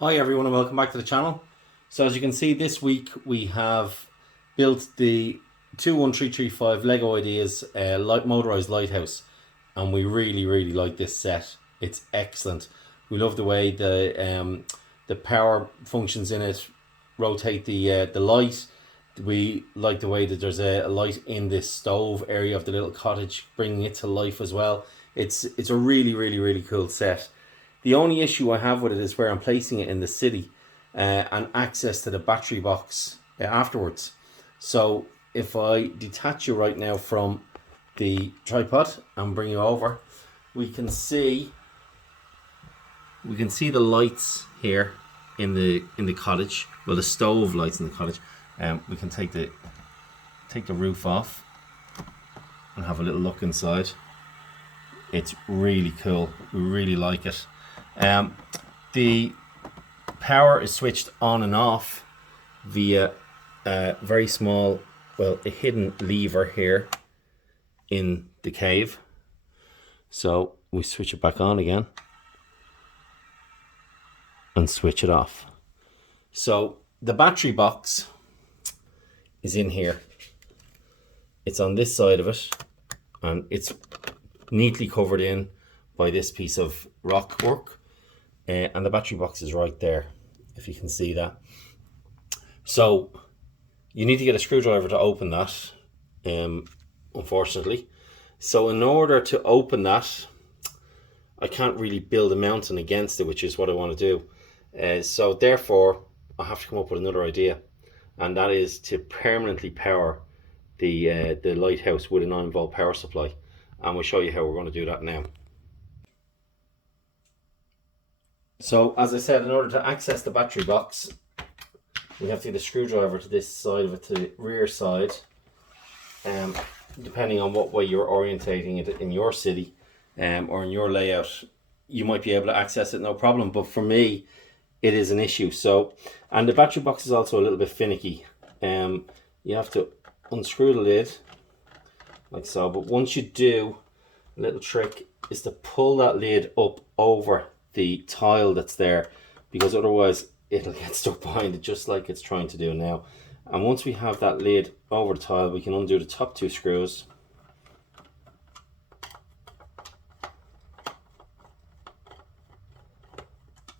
Hi everyone and welcome back to the channel. So as you can see, this week we have built the 21335 Lego Ideas Motorised Lighthouse, and we really like this set. It's excellent. We love the way the power functions in it, rotate the light. We like the way that there's a light in this stove area of the little cottage, bringing it to life as well. It's a really cool set. The only issue I have with it is where I'm placing it in the city, and access to the battery box afterwards. So if I detach you right now from the tripod and bring you over, we can see the lights here in the cottage. Well, the stove lights in the cottage. We can take the roof off and have a little look inside. It's really cool. We really like it. The power is switched on and off via a very small, a hidden lever here in the cave. So we switch it back on again and switch it off. So the battery box is in here. It's on this side of it, and it's neatly covered in by this piece of rock work. And the battery box is right there, if you can see that. So you need to get a screwdriver to open that, unfortunately. So in order to open that, I can't really build a mountain against it, which is what I want to do. So therefore, I have to come up with another idea, and that is to permanently power the lighthouse with a 9-volt power supply. And we'll show you how we're going to do that now. So as I said, in order to access the battery box, we have to get a screwdriver to this side of it, to the rear side. Depending on what way you're orientating it in your city, or in your layout, you might be able to access it no problem, but for me it is an issue. So, and the battery box is also a little bit finicky. You have to unscrew the lid like so, but once you do, a little trick is to pull that lid up over the tile that's there, because otherwise it'll get stuck behind it, just like it's trying to do now. And once we have that lid over the tile, we can undo the top 2 screws.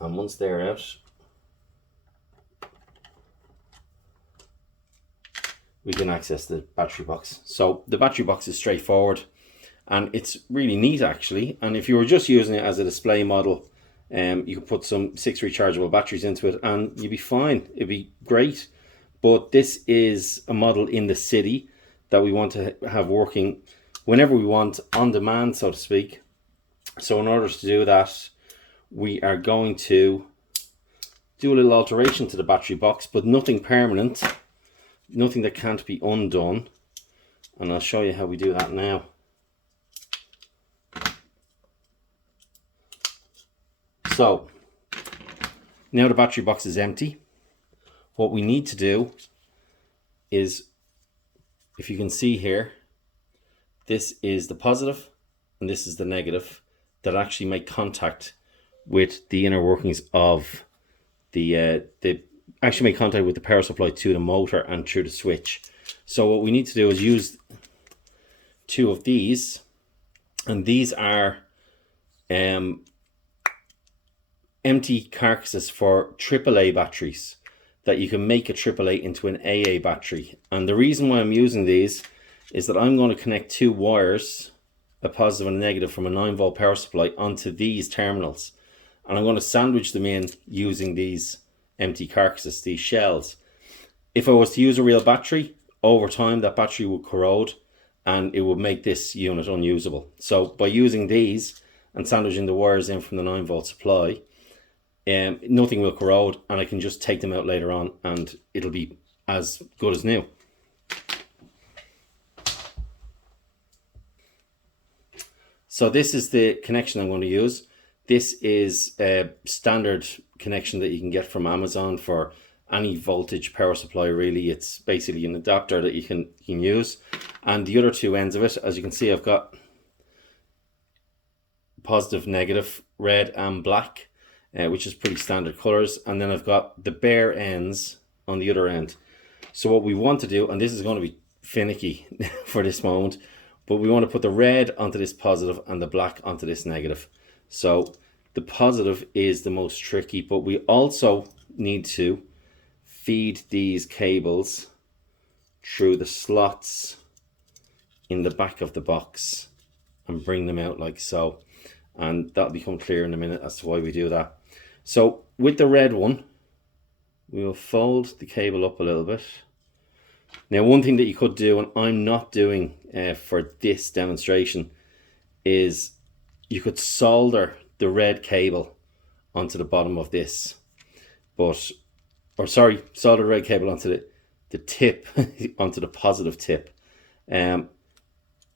And once they're out, we can access the battery box. So the battery box is straightforward, and it's really neat actually. And if you were just using it as a display model, you could put some 6 rechargeable batteries into it and you'd be fine. It'd be great. But this is a model in the city that we want to have working whenever we want, on demand, so to speak. So in order to do that, we are going to do a little alteration to the battery box, but nothing permanent, nothing that can't be undone. And I'll show you how we do that now. So now the battery box is empty. What we need to do is, if you can see here, this is the positive and this is the negative that actually make contact with the inner workings of the actually make contact with the power supply to the motor and through the switch. So what we need to do is use 2 of these, and these are empty carcasses for AAA batteries, that you can make a AAA into an AA battery. And the reason why I'm using these is that I'm going to connect 2 wires, a positive and a negative, from a 9-volt power supply onto these terminals, and I'm going to sandwich them in using these empty carcasses, these shells. If I was to use a real battery, over time that battery would corrode and it would make this unit unusable. So by using these and sandwiching the wires in from the 9-volt supply, nothing will corrode, and I can just take them out later on and it'll be as good as new. So this is the connection I'm going to use. This is a standard connection that you can get from Amazon for any voltage power supply, really. It's basically an adapter that you can use. And the other 2 ends of it, as you can see, I've got positive, negative, red and black. which is pretty standard colors. And then I've got the bare ends on the other end. So what we want to do, and this is going to be finicky for this moment, but we want to put the red onto this positive and the black onto this negative. So the positive is the most tricky, but we also need to feed these cables through the slots in the back of the box and bring them out like so. And that'll become clear in a minute as to why we do that. So with the red one, we will fold the cable up a little bit. Now, one thing that you could do, and I'm not doing for this demonstration, is you could solder the red cable onto the bottom of this, solder the red cable onto the tip, onto the positive tip, and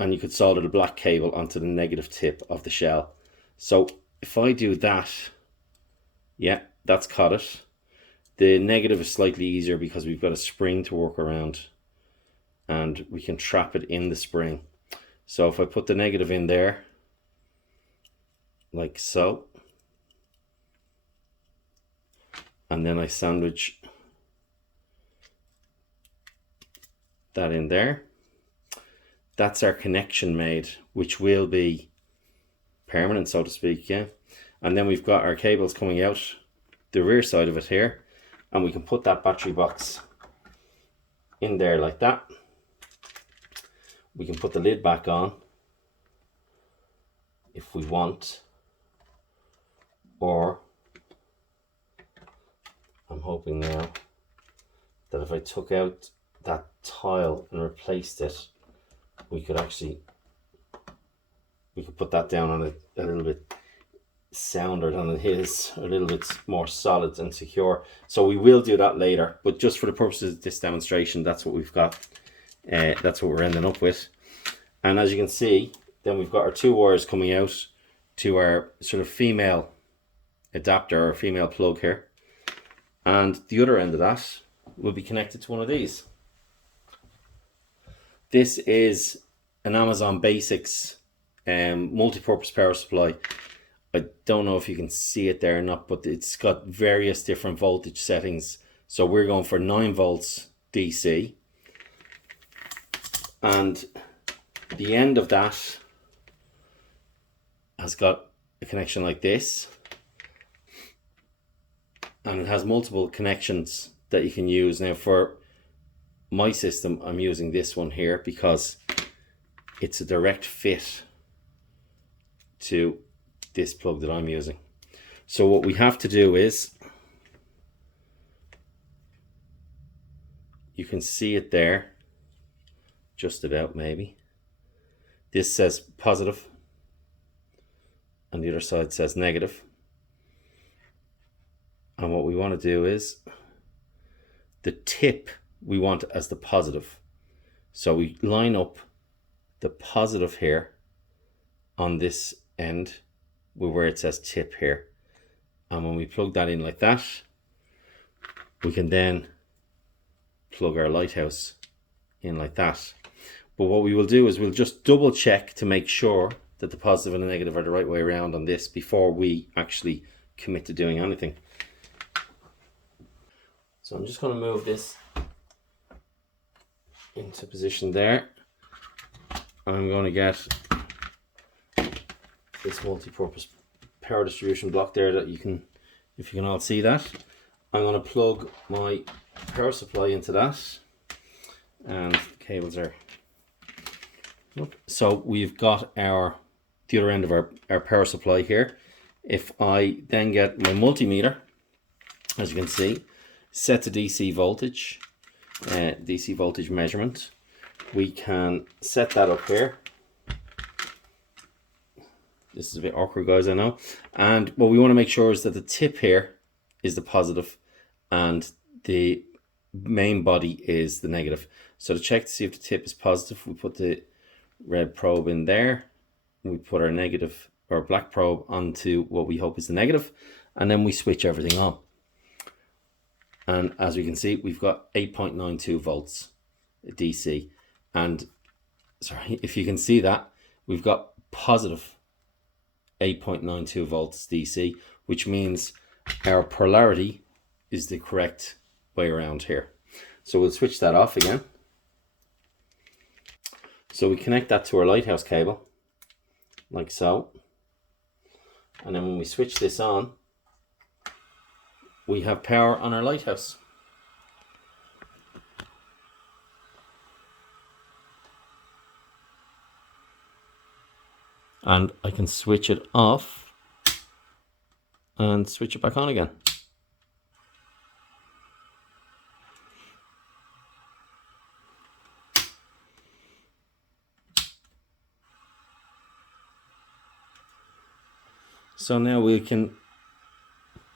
you could solder the black cable onto the negative tip of the shell. So if I do that, yeah, that's caught it. The negative is slightly easier because we've got a spring to work around and we can trap it in the spring. So if I put the negative in there, like so, and then I sandwich that in there, that's our connection made, which will be permanent, so to speak, yeah. And then we've got our cables coming out the rear side of it here, and we can put that battery box in there like that. We can put the lid back on if we want, or I'm hoping now that if I took out that tile and replaced it, we could put that down on it a little bit sounder than it is, a little bit more solid and secure. So we will do that later, but just for the purposes of this demonstration, that's what we've got. That's what we're ending up with. And as you can see, then we've got our two wires coming out to our sort of female adapter or female plug here, and the other end of that will be connected to one of these. This is an Amazon Basics multi-purpose power supply. I don't know if you can see it there or not, but it's got various different voltage settings. So we're going for 9 volts DC, and the end of that has got a connection like this, and it has multiple connections that you can use. Now for my system, I'm using this one here because it's a direct fit to this plug that I'm using. So what we have to do is, you can see it there, just about maybe. This says positive and the other side says negative. And what we want to do is, the tip we want as the positive. So we line up the positive here on this end with where it says tip here. And when we plug that in like that, we can then plug our lighthouse in like that. But what we will do is we'll just double check to make sure that the positive and the negative are the right way around on this before we actually commit to doing anything. So I'm just going to move this into position there. I'm going to get this multi-purpose power distribution block there that you can, if you can all see that. I'm going to plug my power supply into that, and the cables are up. So we've got the other end of our power supply here. If I then get my multimeter, as you can see, set to DC voltage, DC voltage measurement, we can set that up here. This is a bit awkward, guys, I know. And what we want to make sure is that the tip here is the positive and the main body is the negative. So to check to see if the tip is positive, we put the red probe in there. We put our negative or black probe onto what we hope is the negative, and then we switch everything on. And as we can see, we've got 8.92 volts DC. And sorry, if you can see that, we've got positive 8.92 volts DC, which means our polarity is the correct way around here. So we'll switch that off again. So we connect that to our lighthouse cable, like so. And then when we switch this on, we have power on our lighthouse. And I can switch it off and switch it back on again. So now we can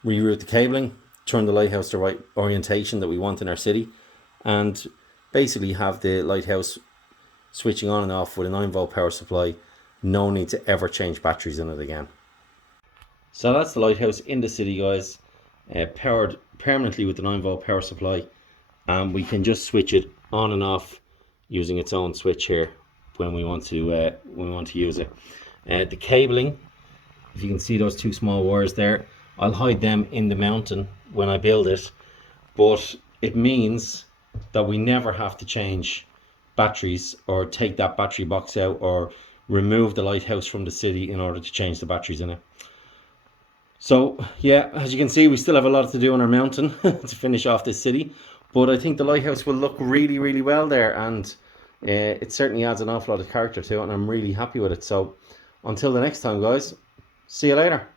reroute the cabling, turn the lighthouse the right orientation that we want in our city, and basically have the lighthouse switching on and off with a 9-volt power supply. No need to ever change batteries in it again. So that's the lighthouse in the city, guys, powered permanently with the 9-volt power supply, and we can just switch it on and off using its own switch here when we want to use it. The cabling, if you can see those 2 small wires there, I'll hide them in the mountain when I build it, but it means that we never have to change batteries or take that battery box out or remove the lighthouse from the city in order to change the batteries in it. So yeah, as you can see, we still have a lot to do on our mountain to finish off this city, but I think the lighthouse will look really, really well there, and it certainly adds an awful lot of character to it, and I'm really happy with it. So until the next time, guys, see you later.